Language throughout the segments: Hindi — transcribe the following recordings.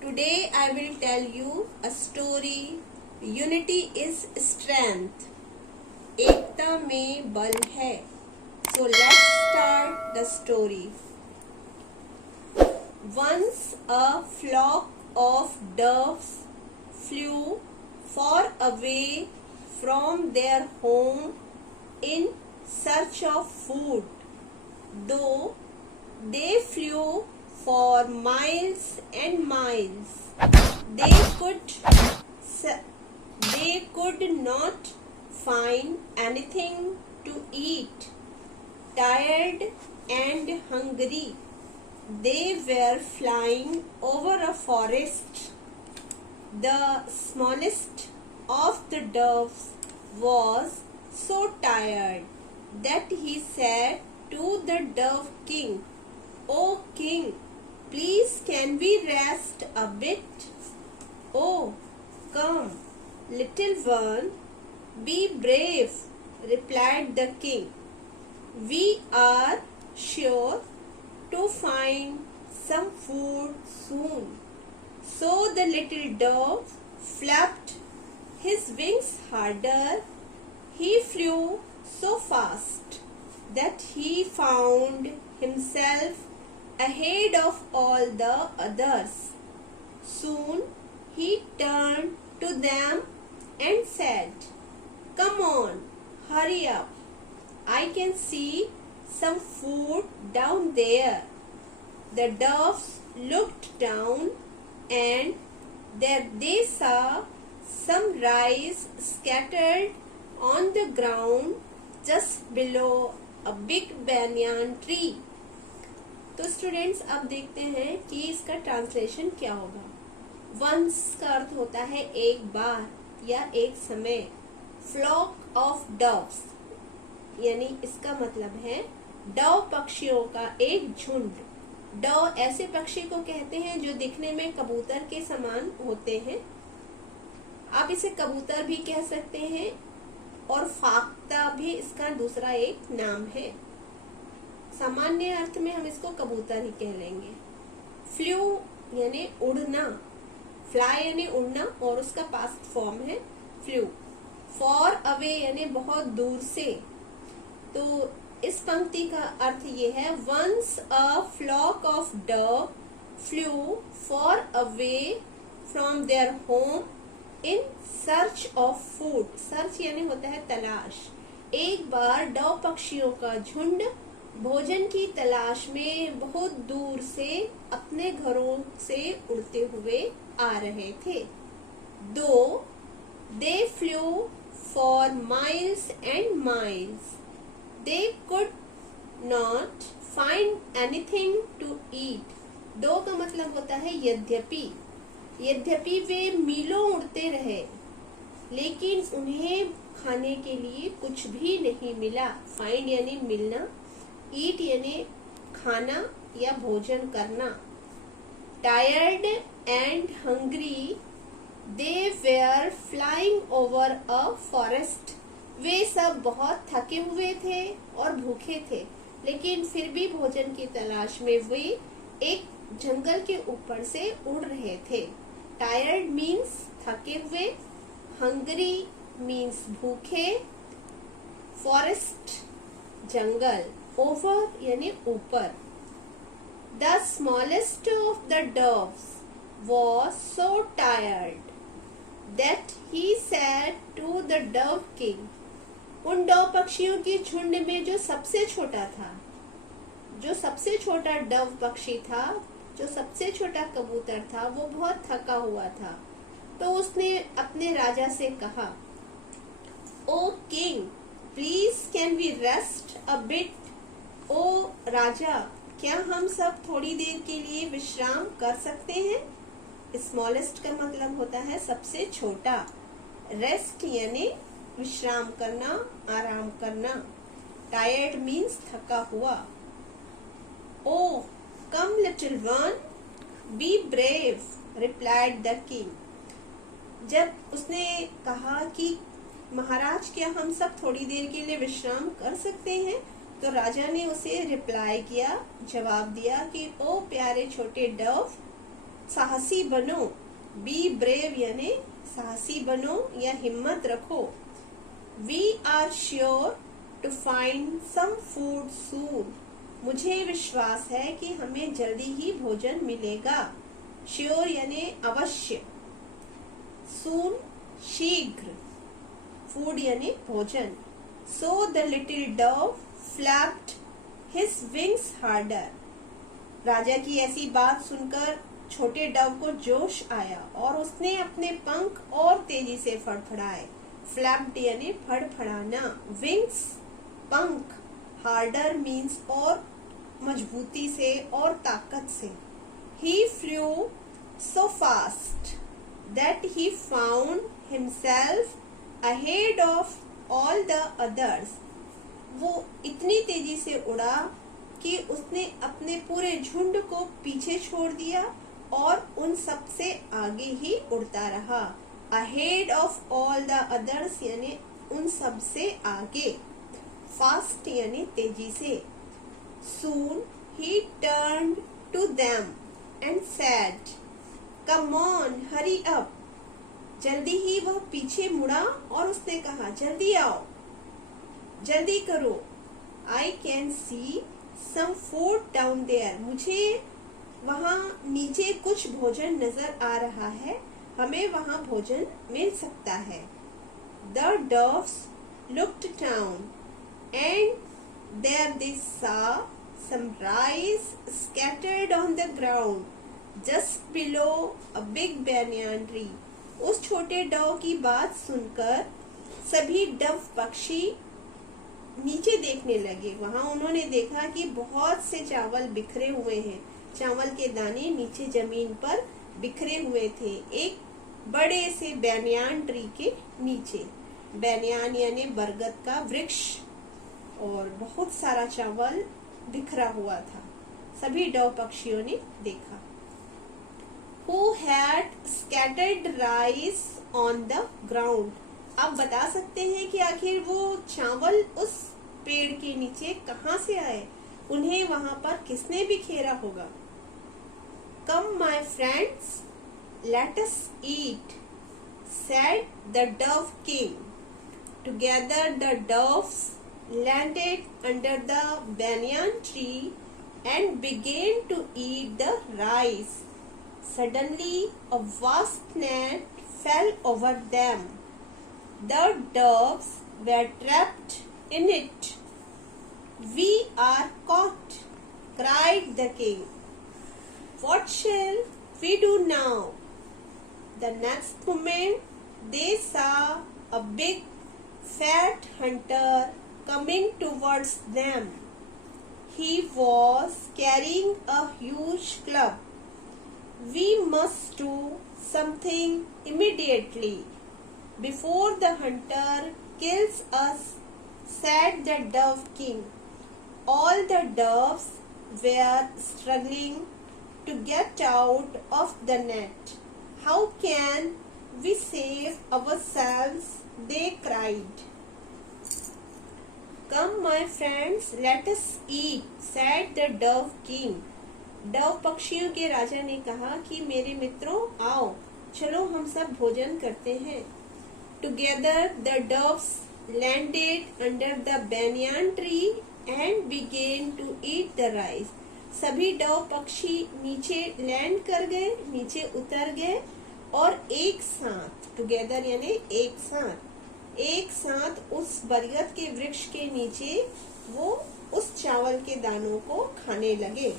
Today I will tell you a story. Unity is strength. एकता में बल है. So let's start the story. Once a flock of doves flew far away from their home in search of food. Though they flew for miles and miles, they could not find anything to eat. Tired and hungry, they were flying over a forest. The smallest of the doves was so tired that he said to the dove king, "O king, please can we rest a bit?" "Oh, come, little one, be brave," replied the king. "We are sure to find some food soon." So the little dove flapped his wings harder. He flew so fast that he found himself ahead of all the others. Soon he turned to them and said, "Come on, hurry up. I can see some food down there." The doves looked down and there they saw some rice scattered on the ground just below a big banyan tree. तो स्टूडेंट्स अब देखते हैं कि इसका ट्रांसलेशन क्या होगा. वंस का अर्थ होता है एक बार या एक समय. फ्लॉक ऑफ डव्स यानी इसका मतलब है डव पक्षियों का एक झुंड. डव ऐसे पक्षी को कहते हैं जो दिखने में कबूतर के समान होते हैं. आप इसे कबूतर भी कह सकते हैं और फाख्ता भी इसका दूसरा एक नाम है. सामान्य अर्थ में हम इसको कबूतर ही कह लेंगे. फ्लू यानी उड़ना, फ्लाई यानी उड़ना और उसका पास्ट फॉर्म है फ्लू. फॉर अवे यानी बहुत दूर से. तो इस पंक्ति का अर्थ ये है, once a flock of dove flew far away from their home in search of food. Search यानी होता है तलाश. एक बार डव पक्षियों का झुंड भोजन की तलाश में बहुत दूर से अपने घरों से उड़ते हुए आ रहे थे. Though they flew for miles and miles, they could not find anything to eat. Though का मतलब होता है यद्यपि. यद्यपि वे मीलों उड़ते रहे लेकिन उन्हें खाने के लिए कुछ भी नहीं मिला. फाइंड यानी मिलना, ईट यानी खाना या भोजन करना. Tired and hungry, they were flying over a forest. वे सब बहुत थके हुए थे और भूखे थे लेकिन फिर भी भोजन की तलाश में वे एक जंगल के ऊपर से उड़ रहे थे. टायर्ड मीन्स थके हुए, हंग्री मीन्स भूखे, फॉरेस्ट जंगल, ओवर यानी ऊपर. The smallest of the doves was so tired that he said to the dove king. उन डव पक्षियों के झुंड में जो सबसे छोटा था, जो सबसे छोटा डव पक्षी था, जो सबसे छोटा कबूतर था, वो बहुत थका हुआ था. तो उसने अपने राजा से कहा, "O king, please can we rest a bit." ओ राजा, क्या हम सब थोड़ी देर के लिए विश्राम कर सकते हैं? स्मॉलेस्ट का मतलब होता है सबसे छोटा. रेस्ट यानी विश्राम करना, आराम करना. टायर्ड मीन्स थका हुआ. O come little one, be brave, replied the king. जब उसने कहा कि महाराज क्या हम सब थोड़ी देर के लिए विश्राम कर सकते हैं, तो राजा ने उसे रिप्लाई किया, जवाब दिया कि ओ प्यारे छोटे डव, साहसी बनो, बी ब्रेव यानी साहसी बनो या हिम्मत रखो। We are sure to find some food soon, मुझे विश्वास है कि हमें जल्दी ही भोजन मिलेगा। श्योर यानी अवश्य, सून शीघ्र, फूड यानी भोजन। So the little dove flapped his wings harder, राजा की ऐसी बात सुनकर छोटे डव को जोश आया और उसने अपने पंख और तेजी से फड़फड़ाए। फ्लैप्ड यानी फड़फड़ाना, विंग्स पंख, हार्डर मीन्स और मजबूती से और ताकत से। He flew so fast that he found himself ahead of all the others. वो इतनी तेजी से उड़ा कि उसने अपने पूरे झुंड को पीछे छोड़ दिया और उन सब से आगे ही उड़ता रहा। Ahead of all the others यानी उन सब से आगे। Fast यानी तेजी से। Soon he turned to them and said, "Come on, hurry up." जल्दी ही वह पीछे मुड़ा और उसने कहा, जल्दी आओ, जल्दी करो। I can see some food down there. मुझे वहाँ नीचे कुछ भोजन नजर आ रहा है, हमें वहाँ भोजन मिल सकता है। The doves looked down and there they saw some rice scattered on the ground just below a big banyan tree. उस छोटे डव की बात सुनकर सभी डव पक्षी नीचे देखने लगे। वहां उन्होंने देखा कि बहुत से चावल बिखरे हुए हैं। चावल के दाने नीचे जमीन पर बिखरे हुए थे, एक बड़े से बैनियान ट्री के नीचे। बैनियान यानी बरगद का वृक्ष, और बहुत सारा चावल बिखरा हुआ था। सभी डव पक्षियों ने देखा। Who had scattered rice on the ground? आप बता सकते हैं कि आखिर वो चावल उस पेड़ के नीचे कहाँ से आए? उन्हें वहां पर किसने बिखेरा होगा? Come my friends, let us eat, said the dove king. Together the doves landed under the banyan tree and began to eat the rice. Suddenly a vast net fell over them. The doves were trapped in it. We are caught, cried the king. What shall we do now? The next moment they saw a big fat hunter coming towards them. He was carrying a huge club. We must do something immediately before the hunter kills us, said the dove king. All the doves were struggling to get out of the net. How can we save ourselves? They cried. Come my friends, let us eat, said the dove king. Dove पक्षियों के राजा ने कहा कि मेरे मित्रों आओ, चलो हम सब भोजन करते हैं। Together the doves landed under the banyan tree and began to eat the rice. सभी डव पक्षी नीचे लैंड कर गए, नीचे उतर गए और एक साथ, टुगेदर यानी एक साथ उस बरगद के वृक्ष के नीचे वो उस चावल के दानों को खाने लगे।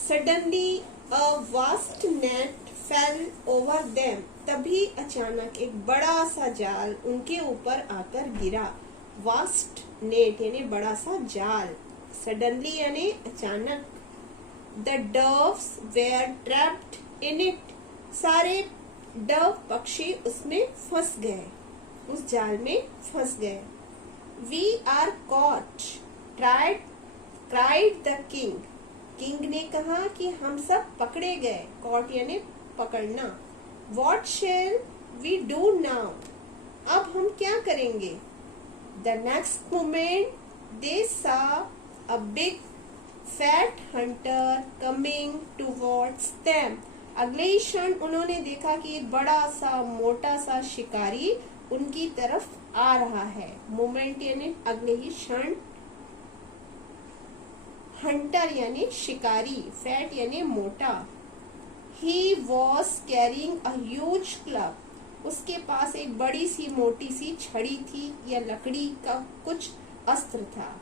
Suddenly a vast net fell over them. तभी अचानक एक बड़ा सा जाल उनके ऊपर आकर गिरा। Vast net यानी बड़ा सा जाल। Suddenly यानी अचानक। The doves were trapped in it. सारे डव पक्षी उसमें फंस गए, उस जाल में फंस गए। We are caught, cried the king. King ने कहा कि हम सब पकड़े गए। Caught यानी पकड़ना। What shall we do now? अब हम क्या करेंगे? The next moment they saw a big fat hunter coming towards them. अगले ही क्षण उन्होंने देखा कि एक बड़ा सा मोटा सा शिकारी उनकी तरफ आ रहा है। मोमेंट यानी अगले ही क्षण, हंटर यानी शिकारी, फैट यानी मोटा। He was carrying a huge club, उसके पास एक बड़ी सी मोटी सी छड़ी थी या लकड़ी का कुछ अस्त्र था।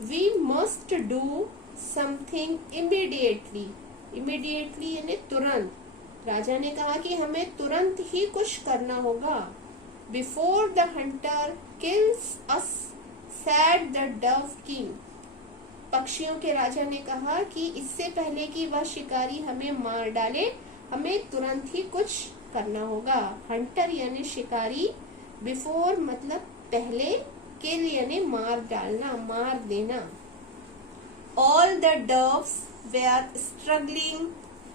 We must do something immediately, immediately यानी तुरंत। राजा ने कहा कि हमें तुरंत ही कुछ करना होगा। Before the Hunter kills us sad the dove king, पक्षियों के राजा ने कहा कि इससे पहले कि वह शिकारी हमें मार डाले, हमें तुरंत ही कुछ करना होगा। हंटर यानी शिकारी, बिफोर मतलब पहले, किल यानी मार डालना, मार देना। All the doves were struggling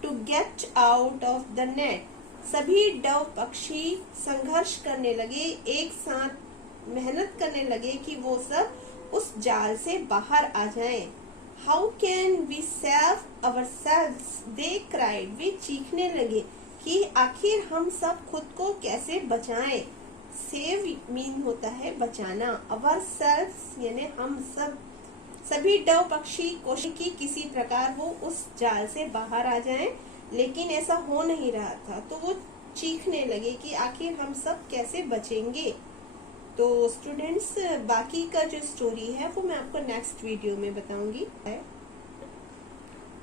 to get out of the net, सभी डव पक्षी संघर्ष करने लगे, एक साथ मेहनत करने लगे कि वो सब उस जाल से बाहर आ जाएं। How can we save ourselves, they cried, वे चीखने लगे कि आखिर हम सब खुद को कैसे बचाएं। सेव मीन होता है बचाना, अवरसेल्व्स यानी हम सब। सभी डव पक्षी कोशिश की किसी प्रकार वो उस जाल से बाहर आ जाएं, लेकिन ऐसा हो नहीं रहा था, तो वो चीखने लगे कि आखिर हम सब कैसे बचेंगे। तो स्टूडेंट्स, बाकी का जो स्टोरी है वो मैं आपको नेक्स्ट वीडियो में बताऊंगी।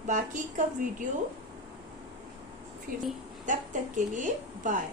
बाकी का वीडियो फिर, तब तक के लिए बाय।